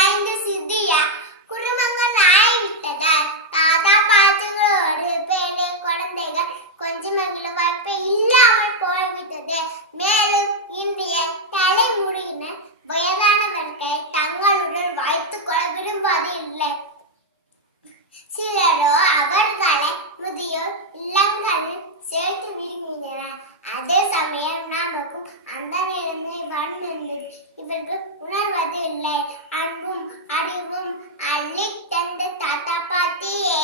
வயது சிறிய குடும்பங்கள் ஆகிவிட்டதால் தாத்தா பாட்டிகளோடு பேரு குழந்தைகள் கொஞ்சம் மகிழ வாய்ப்பு இல்லாமல் போய்விட்டது. மேலும் இன்றைய தலைமுறையினர் வயதானவர்களை தங்களுடன் வைத்துக் கொள்ள விரும்புவது இல்லை. சிலரோ அவர்களை முதியோர் இல்லங்களில் சேர்த்து விடுகின்றனர். அதே சமயம் நமக்கும் அந்த நிலைமை வாழ்ந்தது இவர்கள் உணர்வது இல்லை. அன்பும் அறிவும் அள்ளி தந்த தாத்தா பாட்டியே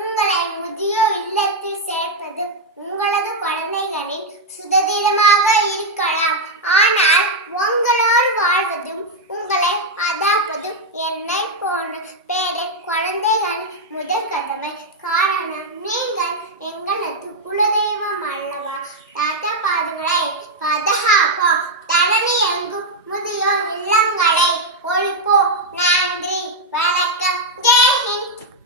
உங்களை முதியோர் இல்லத்தில் சேர்ப்பது உங்களது குழந்தைகளின் சுதந்திரமாக இருக்கலாம். ஆனால் உங்களோடு வாழ்வதும் உங்களை அதாப்பதும் என்னை போன பேரை குழந்தைகள் முதல் கடமை. காரணம், நீங்கள்